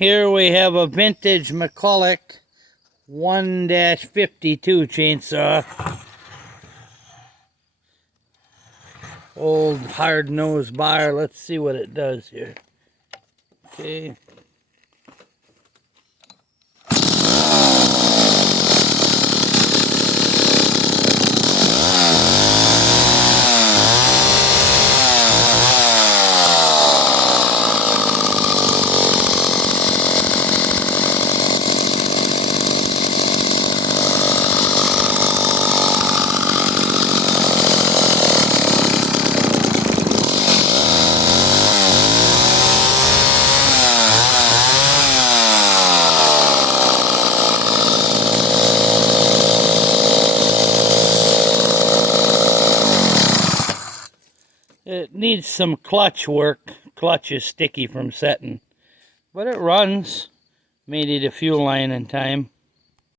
Here we have a vintage McCullough 1-52 chainsaw. Old hard nose bar. Let's see what it does here. Okay. It needs some clutch work. Clutch is sticky from setting, but it runs. May need a fuel line in time.